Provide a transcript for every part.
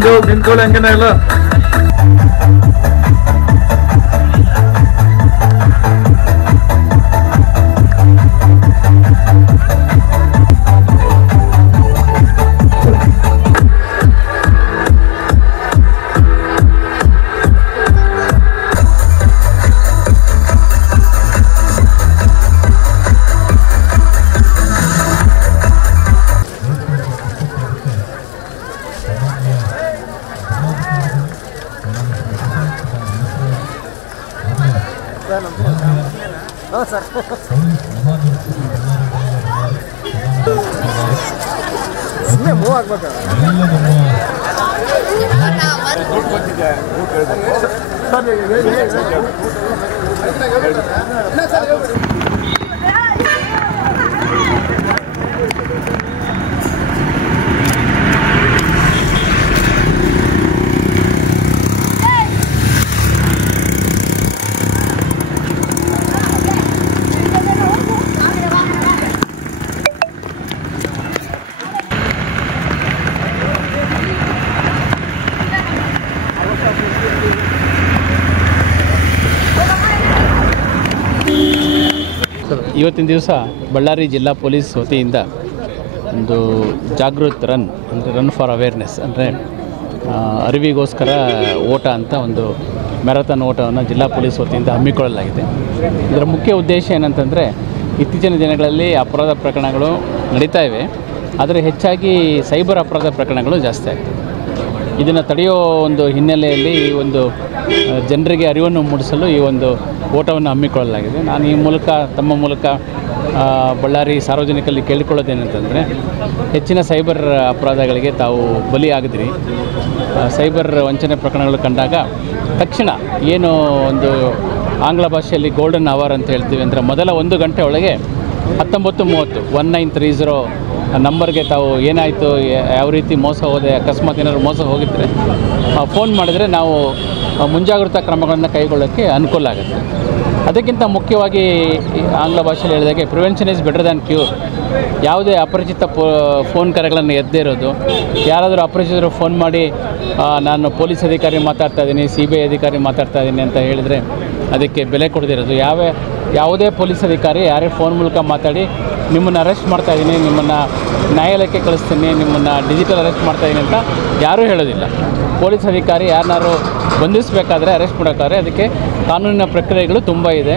ಹಿಂದೆ ಹೋಗಿ ನಿಂತ್ಕೊಳ್ಳಿ ಹಂಗೇನೆ ಇಲ್ಲ. ಇವತ್ತಿನ ದಿವಸ ಬಳ್ಳಾರಿ ಜಿಲ್ಲಾ ಪೊಲೀಸ್ ವತಿಯಿಂದ ಒಂದು ಜಾಗೃತ್ ರನ್ ಅಂದರೆ ರನ್ ಫಾರ್ ಅವೇರ್ನೆಸ್ ಅಂದರೆ ಅರಿವಿಗೋಸ್ಕರ ಓಟ ಅಂತ ಒಂದು ಮ್ಯಾರಥಾನ್ ಓಟವನ್ನು ಜಿಲ್ಲಾ ಪೊಲೀಸ್ ವತಿಯಿಂದ ಹಮ್ಮಿಕೊಳ್ಳಲಾಗಿದೆ. ಇದರ ಮುಖ್ಯ ಉದ್ದೇಶ ಏನಂತಂದರೆ ಇತ್ತೀಚಿನ ದಿನಗಳಲ್ಲಿ ಅಪರಾಧ ಪ್ರಕರಣಗಳು ನಡೀತಾ ಇವೆ, ಆದರೆ ಹೆಚ್ಚಾಗಿ ಸೈಬರ್ ಅಪರಾಧ ಪ್ರಕರಣಗಳು ಜಾಸ್ತಿ ಆಗ್ತವೆ. ಇದನ್ನು ತಡೆಯೋ ಒಂದು ಹಿನ್ನೆಲೆಯಲ್ಲಿ ಈ ಒಂದು ಜನರಿಗೆ ಅರಿವನ್ನು ಮೂಡಿಸಲು ಈ ಒಂದು ಓಟವನ್ನು ಹಮ್ಮಿಕೊಳ್ಳಲಾಗಿದೆ. ನಾನು ಈ ಮೂಲಕ ತಮ್ಮ ಮೂಲಕ ಬಳ್ಳಾರಿ ಸಾರ್ವಜನಿಕರಲ್ಲಿ ಕೇಳಿಕೊಳ್ಳೋದೇನಂತಂದರೆ ಹೆಚ್ಚಿನ ಸೈಬರ್ ಅಪರಾಧಗಳಿಗೆ ತಾವು ಬಲಿಯಾಗಿದ್ರಿ. ಸೈಬರ್ ವಂಚನೆ ಪ್ರಕರಣಗಳು ಕಂಡಾಗ ತಕ್ಷಣ ಏನು ಒಂದು ಆಂಗ್ಲ ಭಾಷೆಯಲ್ಲಿ ಗೋಲ್ಡನ್ ಅವರ್ ಅಂತ ಹೇಳ್ತೀವಿ, ಅಂದರೆ ಮೊದಲ 1 ಗಂಟೆ ಒಳಗೆ 1930 1930 ನಂಬರ್ಗೆ ತಾವು ಏನಾಯಿತು, ಯಾವ ರೀತಿ ಮೋಸ ಹೋದೆ, ಅಕಸ್ಮಾತ್ ಏನಾದರೂ ಮೋಸ ಹೋಗಿದ್ದರೆ ಫೋನ್ ಮಾಡಿದರೆ ನಾವು ಮುಂಜಾಗ್ರತಾ ಕ್ರಮಗಳನ್ನು ಕೈಗೊಳ್ಳೋಕ್ಕೆ ಅನುಕೂಲ ಆಗುತ್ತೆ. ಅದಕ್ಕಿಂತ ಮುಖ್ಯವಾಗಿ ಆಂಗ್ಲ ಭಾಷೆಯಲ್ಲಿ ಹೇಳಿದಾಗೆ prevention is better than cure. ಯಾವುದೇ ಅಪರಿಚಿತ ಫೋನ್ ಕರೆಗಳನ್ನು ಎದ್ದೇ ಇರೋದು, ಯಾರಾದರೂ ಅಪರಿಚಿತರು ಫೋನ್ ಮಾಡಿ ನಾನು ಪೊಲೀಸ್ ಅಧಿಕಾರಿ ಮಾತಾಡ್ತಾ ಇದ್ದೀನಿ, CBI ಅಧಿಕಾರಿ ಮಾತಾಡ್ತಾ ಇದ್ದೀನಿ ಅಂತ ಹೇಳಿದರೆ ಅದಕ್ಕೆ ಬೆಲೆ ಕೊಡದಿರೋದು. ಯಾವುದೇ ಪೊಲೀಸ್ ಅಧಿಕಾರಿ ಯಾರೇ ಫೋನ್ ಮೂಲಕ ಮಾತಾಡಿ ನಿಮ್ಮನ್ನು ಅರೆಸ್ಟ್ ಮಾಡ್ತಾಯಿದ್ದೀನಿ, ನಿಮ್ಮನ್ನು ನ್ಯಾಯಾಲಯಕ್ಕೆ ಕಳಿಸ್ತೀನಿ, ನಿಮ್ಮನ್ನು ಡಿಜಿಟಲ್ ಅರೆಸ್ಟ್ ಮಾಡ್ತಾಯಿದ್ದೀನಿ ಅಂತ ಯಾರೂ ಹೇಳೋದಿಲ್ಲ. ಪೊಲೀಸ್ ಅಧಿಕಾರಿ ಯಾರನ್ನಾರು ಬಂಧಿಸಬೇಕಾದ್ರೆ, ಅರೆಸ್ಟ್ ಮಾಡೋಕ್ಕಾದ್ರೆ ಅದಕ್ಕೆ ಕಾನೂನಿನ ಪ್ರಕ್ರಿಯೆಗಳು ತುಂಬ ಇದೆ.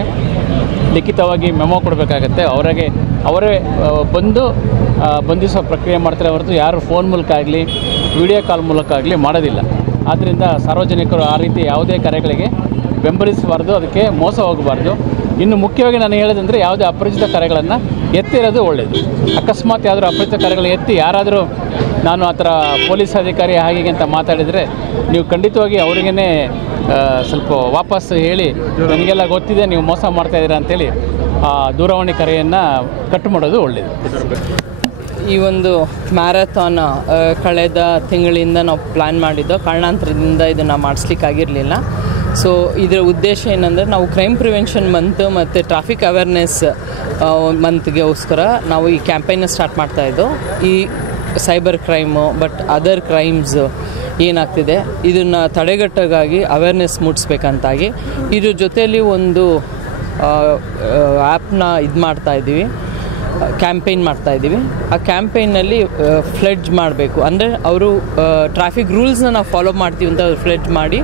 ಲಿಖಿತವಾಗಿ ಮೆಮೊ ಕೊಡಬೇಕಾಗತ್ತೆ, ಅವರೇ ಬಂದು ಬಂಧಿಸೋ ಪ್ರಕ್ರಿಯೆ ಮಾಡ್ತಾರೆ ಹೊರತು ಯಾರು ಫೋನ್ ಮೂಲಕ ಆಗಲಿ ವಿಡಿಯೋ ಕಾಲ್ ಮೂಲಕ ಆಗಲಿ ಮಾಡೋದಿಲ್ಲ. ಆದ್ದರಿಂದ ಸಾರ್ವಜನಿಕರು ಆ ರೀತಿ ಯಾವುದೇ ಕರೆಗಳಿಗೆ ಬೆಂಬಲಿಸಬಾರ್ದು, ಅದಕ್ಕೆ ಮೋಸ ಹೋಗಬಾರ್ದು. ಇನ್ನು ಮುಖ್ಯವಾಗಿ ನಾನು ಹೇಳೋದಂದರೆ ಯಾವುದೇ ಅಪರಿಚಿತ ಕರೆಗಳನ್ನು ಎತ್ತಿರೋದು ಒಳ್ಳೆಯದು. ಅಕಸ್ಮಾತ್ ಯಾವುದಾದ್ರು ಅಪರಿಚಿತ ಕರೆಗಳನ್ನು ಎತ್ತಿ ಯಾರಾದರೂ ನಾನು ಆ ಥರ ಪೊಲೀಸ್ ಅಧಿಕಾರಿ ಹಾಗೆ ಅಂತ ಮಾತಾಡಿದರೆ ನೀವು ಖಂಡಿತವಾಗಿ ಅವ್ರಿಗೇ ಸ್ವಲ್ಪ ವಾಪಸ್ ಹೇಳಿ ನನಗೆಲ್ಲ ಗೊತ್ತಿದೆ ನೀವು ಮೋಸ ಮಾಡ್ತಾಯಿದ್ದೀರಾ ಅಂಥೇಳಿ ಆ ದೂರವಾಣಿ ಕರೆಯನ್ನು ಕಟ್ ಮಾಡೋದು ಒಳ್ಳೆಯದು. ಈ ಒಂದು ಮ್ಯಾರಥಾನ್ ಕಳೆದ ತಿಂಗಳಿಂದ ನಾವು ಪ್ಲ್ಯಾನ್ ಮಾಡಿದ್ದೋ, ಕಾರಣಾಂತರದಿಂದ ಇದನ್ನು ಮಾಡಿಸ್ಲಿಕ್ಕಾಗಿರಲಿಲ್ಲ. ಸೊ ಇದರ ಉದ್ದೇಶ ಏನಂದರೆ ನಾವು ಕ್ರೈಮ್ ಪ್ರಿವೆನ್ಷನ್ ಮಂತ್ ಮತ್ತು ಟ್ರಾಫಿಕ್ ಅವೇರ್ನೆಸ್ ಮಂತ್ಗೋಸ್ಕರ ನಾವು ಈ ಕ್ಯಾಂಪೇನ್ನ ಸ್ಟಾರ್ಟ್ ಮಾಡ್ತಾಯಿದ್ದೋ. ಈ cyber crime but other crimes ಏನಾಗ್ತಿದೆ ಇದನ್ನು ತಡೆಗಟ್ಟೋಗಾಗಿ ಅವೇರ್ನೆಸ್ ಮೂಡಿಸ್ಬೇಕಂತಾಗಿ ಇದ್ರ ಜೊತೆಯಲ್ಲಿ ಒಂದು ಆ್ಯಪ್ನ ಮಾಡ್ತಾಯಿದ್ದೀವಿ, ಕ್ಯಾಂಪೇನ್ ಮಾಡ್ತಾಯಿದ್ದೀವಿ. ಆ ಕ್ಯಾಂಪೇನಲ್ಲಿ ಫ್ಲೆಡ್ಜ್ ಮಾಡಬೇಕು, ಅಂದರೆ ಅವರು ಟ್ರಾಫಿಕ್ ರೂಲ್ಸ್ನ ನಾವು ಫಾಲೋ ಮಾಡ್ತೀವಿ ಅಂತ ಫ್ಲೆಡ್ಜ್ ಮಾಡಿ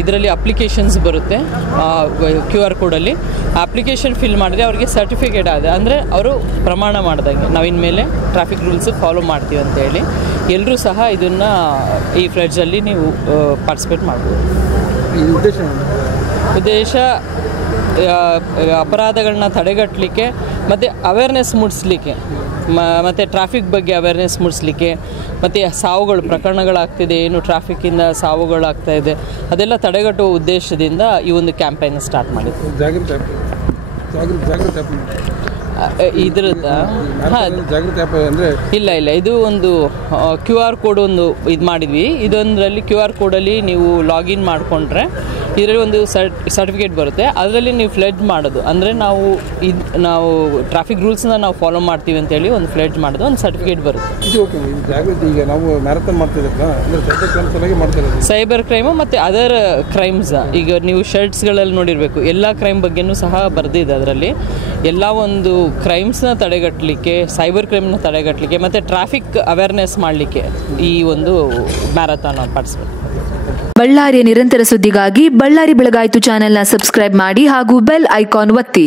ಇದರಲ್ಲಿ ಅಪ್ಲಿಕೇಶನ್ಸ್ ಬರುತ್ತೆ QR ಕೋಡಲ್ಲಿ. ಅಪ್ಲಿಕೇಶನ್ ಫಿಲ್ ಮಾಡಿದ್ರೆ ಅವ್ರಿಗೆ ಸರ್ಟಿಫಿಕೇಟ್ ಆದ ಅಂದರೆ ಅವರು ಪ್ರಮಾಣ ಮಾಡ್ದಂಗೆ ನಾವು ಇನ್ಮೇಲೆ ಟ್ರಾಫಿಕ್ ರೂಲ್ಸ್ ಫಾಲೋ ಮಾಡ್ತೀವಿ ಅಂತೇಳಿ. ಎಲ್ಲರೂ ಸಹ ಇದನ್ನು ಈ ಫ್ಲೆಡ್ಜಲ್ಲಿ ನೀವು ಪಾರ್ಟಿಸಿಪೇಟ್ ಮಾಡ್ಬೋದು. ಉದ್ದೇಶ ಅಪರಾಧಗಳನ್ನ ತಡೆಗಟ್ಟಲಿಕ್ಕೆ ಮತ್ತು ಅವೇರ್ನೆಸ್ ಮೂಡಿಸ್ಲಿಕ್ಕೆ, ಮತ್ತು ಟ್ರಾಫಿಕ್ ಬಗ್ಗೆ ಅವೇರ್ನೆಸ್ ಮೂಡಿಸ್ಲಿಕ್ಕೆ, ಮತ್ತು ಸಾವುಗಳು ಪ್ರಕರಣಗಳಾಗ್ತಿದೆ, ಏನು ಟ್ರಾಫಿಕ್ಕಿಂದ ಸಾವುಗಳಾಗ್ತಾಯಿದೆ ಅದೆಲ್ಲ ತಡೆಗಟ್ಟುವ ಉದ್ದೇಶದಿಂದ ಈ ಒಂದು ಕ್ಯಾಂಪೇನ್ ಸ್ಟಾರ್ಟ್ ಮಾಡಿದ್ವಿ. ಇದ್ರದ್ದು ಇಲ್ಲ ಇದು ಒಂದು QR ಕೋಡ್ ಒಂದು ಇದು ಮಾಡಿದ್ವಿ. ಇದೊಂದರಲ್ಲಿ QR ಕೋಡಲ್ಲಿ ನೀವು ಲಾಗಿನ್ ಮಾಡಿಕೊಂಡ್ರೆ ಇದರಲ್ಲಿ ಒಂದು ಸರ್ಟಿಫಿಕೇಟ್ ಬರುತ್ತೆ. ಅದರಲ್ಲಿ ನೀವು ಫ್ಲೆಡ್ಜ್ ಮಾಡೋದು ಅಂದರೆ ನಾವು ಟ್ರಾಫಿಕ್ ರೂಲ್ಸ್ನ ನಾವು ಫಾಲೋ ಮಾಡ್ತೀವಿ ಅಂತೇಳಿ ಒಂದು ಫ್ಲೆಡ್ಜ್ ಮಾಡೋದು ಒಂದು ಸರ್ಟಿಫಿಕೇಟ್ ಬರುತ್ತೆ. ಇದು ಓಕೆ, ಜಾಗೃತಿ ಈಗ ನಾವು ಮ್ಯಾರಥಾನ್ ಮಾಡ್ತಿದ್ದೀವಿ ಅಂದರೆ ಸೈಬರ್ ಕ್ರೈಮ್ಸ್ ಎಲ್ಲ ಮಾಡ್ತಿರೋದು. ಸೈಬರ್ ಕ್ರೈಮು ಮತ್ತು ಅದರ್ ಕ್ರೈಮ್ಸ್, ಈಗ ನೀವು ಶರ್ಟ್ಸ್ಗಳಲ್ಲಿ ನೋಡಿರಬೇಕು, ಎಲ್ಲ ಕ್ರೈಮ್ ಬಗ್ಗೆನೂ ಸಹ ಬರೆದಿದೆ ಅದರಲ್ಲಿ. ಎಲ್ಲ ಒಂದು ಕ್ರೈಮ್ಸ್ನ ತಡೆಗಟ್ಟಲಿಕ್ಕೆ, ಸೈಬರ್ ಕ್ರೈಮ್ನ ತಡೆಗಟ್ಟಲಿಕ್ಕೆ ಮತ್ತು ಟ್ರಾಫಿಕ್ ಅವೇರ್ನೆಸ್ ಮಾಡಲಿಕ್ಕೆ ಈ ಒಂದು ಮ್ಯಾರಥಾನ್ ಪಾರ್ಟಿಸಿಪೇಟ್. ಬಳ್ಳಾರಿಯ ನಿರಂತರ ಸುದ್ದಿಗಾಗಿ ಬಳ್ಳಾರಿ ಬೆಳಗಾಯಿತು ಚಾನೆಲ್ನ ಸಬ್ಸ್ಕ್ರೈಬ್ ಮಾಡಿ ಹಾಗೂ ಬೆಲ್ ಐಕಾನ್ ಒತ್ತಿ.